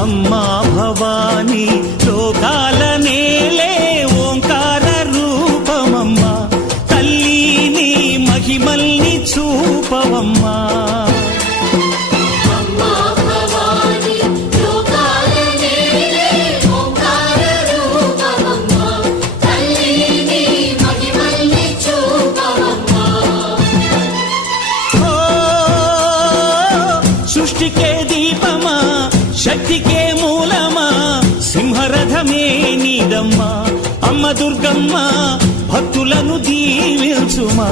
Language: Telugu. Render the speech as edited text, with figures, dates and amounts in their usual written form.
అమ్మా భవానీ లోకాల నేలే ఓంకార రూపమమ్మా, తల్లి నీ మహిమల్ని చూపవమ్మా. సృష్టికే దీపమా, శక్తికే మూలమా, సింహరథమే నీదమ్మా. అమ్మ దుర్గమ్మ భక్తులను దీవించుమా.